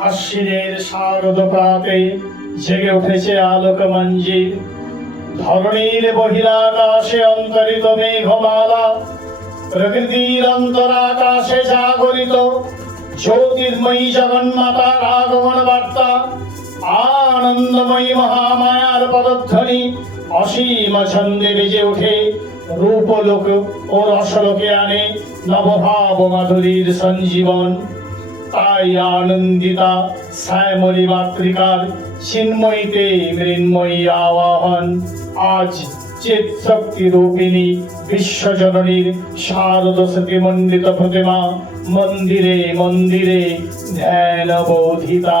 আশ্বিনের শারদ প্রাতে জেগে উঠেছে আলোক মঞ্জির ধরণীর বহিরাকাশে অন্তরিত মেঘমালা, প্রকৃতির অন্তরাকাশে জাগরিত জ্যোতির্ময়ী জগন্মাতার আগমন বার্তা, আনন্দময়ী মহামায়ার পদধ্বনি অসীম ছন্দে বেজে ওঠে। রূপলোক ও রসলোকে আনে নবভাব মাধুরীর সঞ্জীবন। তাই আনন্দিতা শ্যামলী মাতৃকার চিন্ময়ীতে মৃন্ময়ী আবাহন আজ চিত শক্তি রূপিণী বিশ্বজননীর শারদ সতী মণ্ডিত প্রতিমা মন্দিরে মন্দিরে ধ্যান বোধিতা